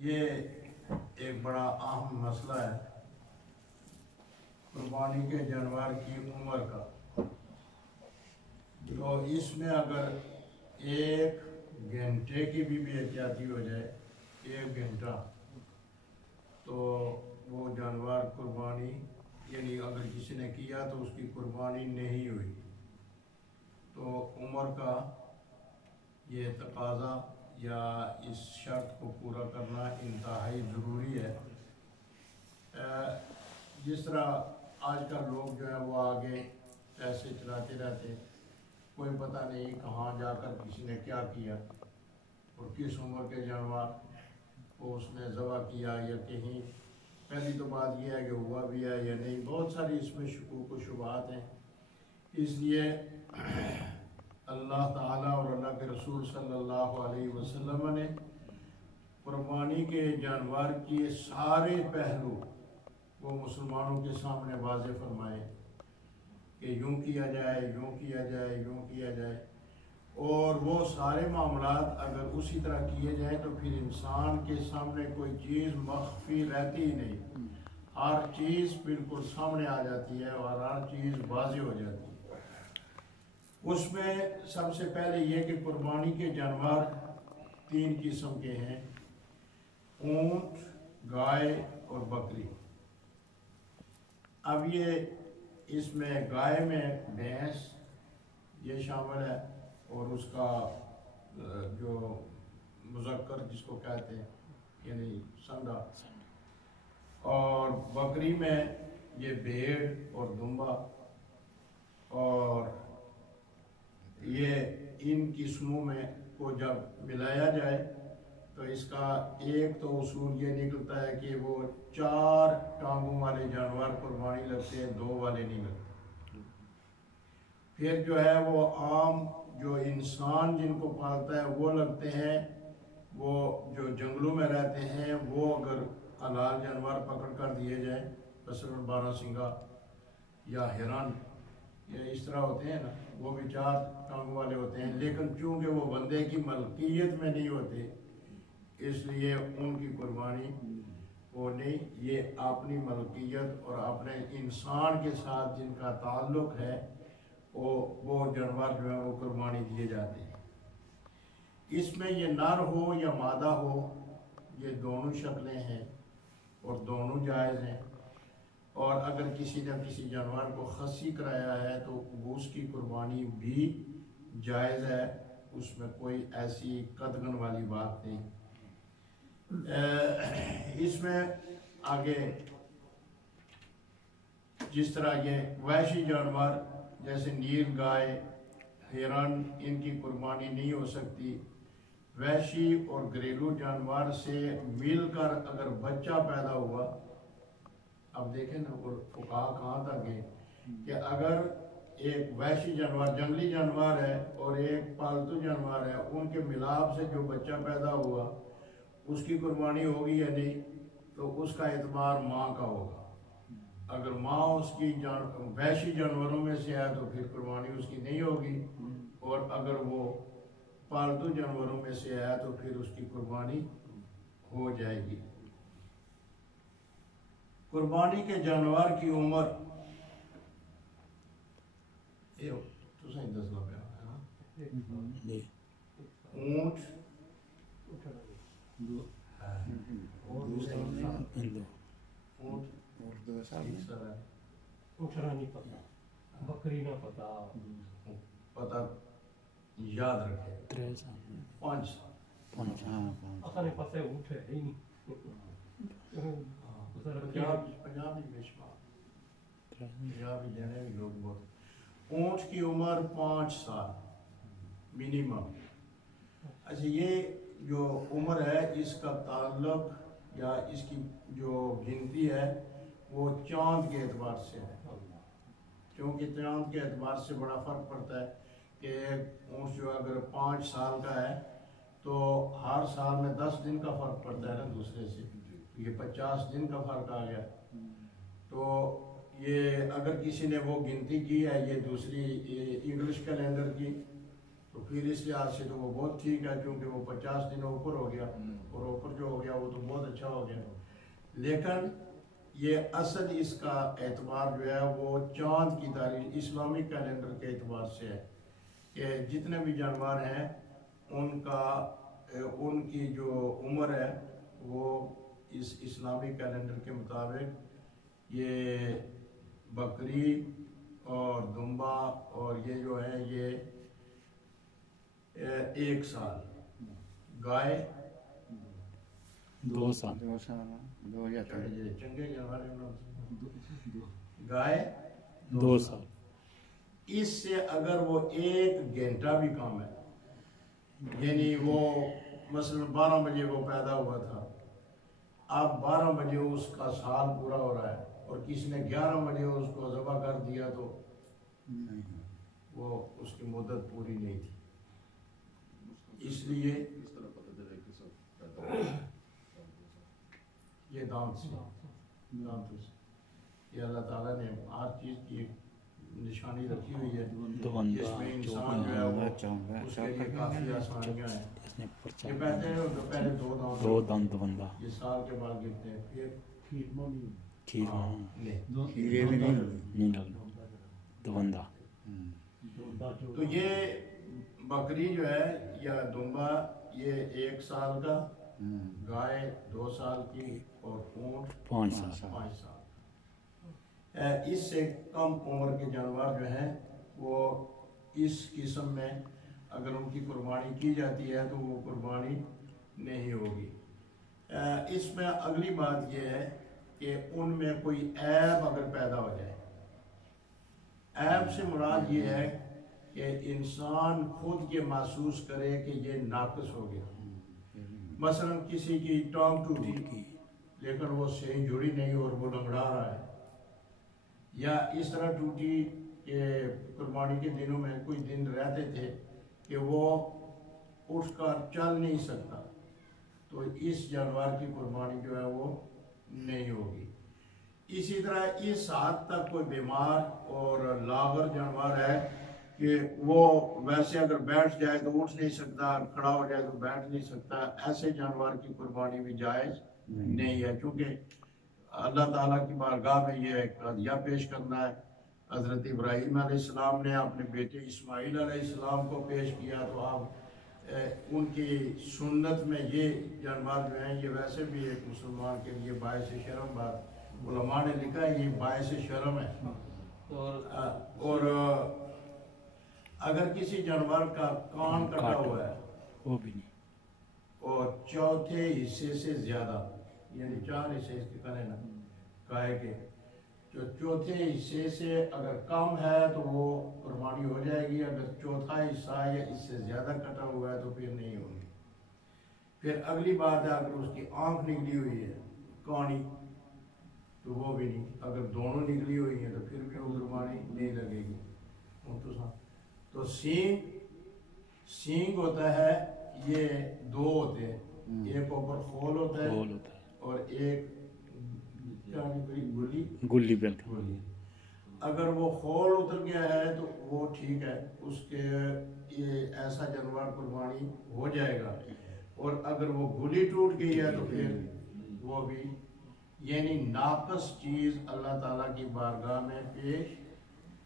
یہ ایک بڑا اہم مسئلہ ہے قربانی کے جانور کی عمر کا۔ تو اس میں اگر 1 گھنٹے کی بھی احتیاطی ہو جائے، 1 گھنٹہ، تو وہ جانور قربانی، یعنی اگر کسی نے کیا تو اس کی قربانی نہیں ہوئی۔ تو عمر کا یہ تقاضا یا اس شرط کو پورا کرنا انتہائی ضروری ہے۔ جس طرح آج کل لوگ جو ہے وہ آگے پیسے چلاتے رہتے ہیں، کوئی پتہ نہیں کہاں جا کر کسی نے کیا کیا اور کس عمر کے جانور کو اس نے ذبح کیا، یا کہیں پہلی تو بات یہ ہے کہ ہوا بھی ہے یا نہیں، بہت ساری اس میں شکوک و شبہات ہیں۔ اس لیے اللہ تعالیٰ اور اللہ کے رسول صلی اللہ علیہ وسلم نے قربانی کے جانور کے سارے پہلو وہ مسلمانوں کے سامنے واضح فرمائے کہ یوں کیا جائے، یوں کیا جائے، یوں کیا جائے، اور وہ سارے معاملات اگر اسی طرح کیے جائیں تو پھر انسان کے سامنے کوئی چیز مخفی رہتی ہی نہیں، ہر چیز بالکل سامنے آ جاتی ہے اور ہر چیز واضح ہو جاتی ہے۔ اس میں سب سے پہلے یہ کہ قربانی کے جانور 3 قسم کے ہیں: اونٹ، گائے اور بکری۔ اب یہ اس میں گائے میں بھینس یہ شامل ہے، اور اس کا جو مذکر جس کو کہتے ہیں یعنی سنگا، اور بکری میں یہ بھیڑ اور دمبا، اور یہ ان قسموں میں کو جب ملایا جائے تو اس کا ایک تو اصول یہ نکلتا ہے کہ وہ 4 ٹانگوں والے جانور قربانی لگتے ہیں، 2 والے نہیں لگتے۔ پھر جو ہے وہ عام جو انسان جن کو پالتا ہے وہ لگتے ہیں، وہ جو جنگلوں میں رہتے ہیں وہ اگر حلال جانور پکڑ کر دیے جائیں، مثلاً 12 سنگا یا ہرن یا اس طرح ہوتے ہیں نا، وہ بھی 4 ٹانگوں والے ہوتے ہیں، لیکن چونکہ وہ بندے کی ملکیت میں نہیں ہوتے اس لیے ان کی قربانی وہ نہیں، یہ اپنی ملکیت اور اپنے انسان کے ساتھ جن کا تعلق ہے وہ جانور جو ہے وہ قربانی دیے جاتے ہیں۔ اس میں یہ نر ہو یا مادہ ہو، یہ دونوں شکلیں ہیں اور دونوں جائز ہیں، اور اگر کسی نے کسی جانور کو خصی کرایا ہے تو اس کی قربانی بھی جائز ہے، اس میں کوئی ایسی قدغن والی بات نہیں۔ اس میں آگے جس طرح یہ وحشی جانور جیسے نیل گائے، ہرن، ان کی قربانی نہیں ہو سکتی۔ وحشی اور گھریلو جانور سے مل کر اگر بچہ پیدا ہوا، اب دیکھیں نا وہ فقہا کہاں تک گئے کہ اگر ایک وحشی جانور جنگلی جانور ہے اور ایک پالتو جانور ہے، ان کے ملاپ سے جو بچہ پیدا ہوا اس کی قربانی ہوگی یا نہیں، تو اس کا اعتبار ماں کا ہوگا۔ اگر ماں اس کی وحشی جانوروں میں سے ہے تو پھر قربانی اس کی نہیں ہوگی، اور اگر وہ پالتو جانوروں میں سے ہے تو پھر اس کی قربانی ہو جائے گی۔ قربانی کے جانور کی عمر دسنا پیا اونٹ بکری نہ پتہ یاد رکھے 5 پنجابی بے شمار پنجابی جانے بھی لوگ بہت۔ اونٹ کی عمر 5 سال منیمم۔ اچھا، یہ جو عمر ہے اس کا تعلق یا اس کی جو گنتی ہے وہ چاند کے اعتبار سے ہے، کیونکہ چاند کے اعتبار سے بڑا فرق پڑتا ہے کہ ایک اونٹ جو اگر 5 سال کا ہے تو ہر سال میں 10 دن کا فرق پڑتا ہے نا دوسرے سے، یہ 50 دن کا فرق آ گیا۔ تو یہ اگر کسی نے وہ گنتی کی ہے، یہ دوسری انگلش کیلنڈر کی، تو پھر اس لحاظ سے تو وہ بہت ٹھیک ہے، کیونکہ وہ 50 دن اوپر ہو گیا، اور اوپر جو ہو گیا وہ تو بہت اچھا ہو گیا. لیکن یہ اصل اس کا اعتبار جو ہے وہ چاند کی تاریخ اسلامی کیلنڈر کے اعتبار سے ہے، کہ جتنے بھی جانور ہیں ان کی جو عمر ہے وہ اس اسلامی کیلنڈر کے مطابق یہ بکری اور دمبا اور یہ جو ہے یہ 1 سال، گائے 2 سال، چنگے جانور گائے 2 سال. اس سے اگر وہ 1 گھنٹہ بھی کم ہے، یعنی وہ مثلا 12 بجے وہ پیدا ہوا تھا، اب 12 بجے اس کا سال پورا ہو رہا ہے اور کسی نے 11 بجے اس کو ذبح کر دیا تو وہ اس کی مدت پوری نہیں تھی. اس لیے یہ دانت سے یہ اللہ تعالیٰ نے ہر چیز کی ایک نشانی رکھی ہوئی ہے، جس میں انسان جو ہے وہ اس کے لیے کافی آسانیاں ہیں. یہ کہتے ہیں پہلے 2 دانت بندہ یہ سال کے بعد گرتے ہیں، پھر نہیں بندہ. تو یہ بکری جو ہے یا دمبا یہ 1 سال کا، گائے 2 سال کی اور اونٹ 5 سال. 5 سال. اس سے کم عمر کے جانور جو ہیں وہ اس قسم میں اگر ان کی قربانی کی جاتی ہے تو وہ قربانی نہیں ہوگی. اس میں اگلی بات یہ ہے کہ ان میں کوئی عیب اگر پیدا ہو جائے، عیب سے مراد یہ ہے کہ انسان خود یہ محسوس کرے کہ یہ ناقص ہو گیا. مثلا کسی کی ٹانگ ٹوٹی لیکن وہ صحیح جڑی نہیں اور وہ لنگڑا رہا ہے، یا اس طرح ٹوٹی کہ قربانی کے دنوں میں کوئی دن رہتے تھے کہ وہ اٹھ کر چل نہیں سکتا، تو اس جانور کی قربانی جو ہے وہ نہیں ہوگی. اسی طرح اس حد تک کوئی بیمار اور لاغر جانور ہے کہ وہ ویسے اگر بیٹھ جائے تو اٹھ نہیں سکتا، کھڑا ہو جائے تو بیٹھ نہیں سکتا، ایسے جانور کی قربانی بھی جائز نہیں ہے، کیونکہ اللہ تعالیٰ کی بارگاہ میں یہ ایک ہدیہ پیش کرنا ہے. حضرت ابراہیم علیہ السلام نے اپنے بیٹے اسماعیل علیہ السلام کو پیش کیا، تو آپ ان کی سنت میں یہ جانور جو ہیں یہ ویسے بھی ایک مسلمان کے لیے باعث شرم بات، علماء نے لکھا ہے یہ باعث شرم ہے. اور اگر کسی جانور کا کان کٹا ہوا ہے وہ بھی نہیں، اور چوتھے حصے سے زیادہ، یعنی 4 حصے اس کے کرے نا گائے کے، جو چوتھے حصے سے اگر کم ہے تو وہ قربانی ہو جائے گی، اگر چوتھا حصہ یا اس سے زیادہ کٹا ہوا ہے تو پھر نہیں ہوگی. پھر اگلی بات ہے اگر اس کی آنکھ نکلی ہوئی ہے کانی تو وہ بھی نہیں، اگر دونوں نکلی ہوئی ہیں تو پھر بھی وہ قربانی نہیں لگے گی. تو سینگ ہوتا ہے، یہ 2 ہوتے ہیں، ایک اوپر خول ہوتا ہے اور ایک گلی بیلٹ. اگر وہ خول اتر گیا ہے تو وہ ٹھیک ہے، اس کے یہ ایسا جانور قربانی ہو جائے گا. اور اگر وہ گلی ٹوٹ گئی ہے تو پھر وہ بھی، یعنی ناقص چیز اللہ تعالیٰ کی بارگاہ میں پیش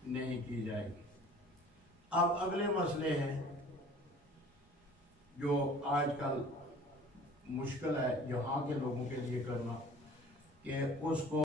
نہیں کی جائے گی. اب اگلے مسئلے ہیں جو آج کل مشکل ہے یہاں کے لوگوں کے لیے کرنا، کہ اس کو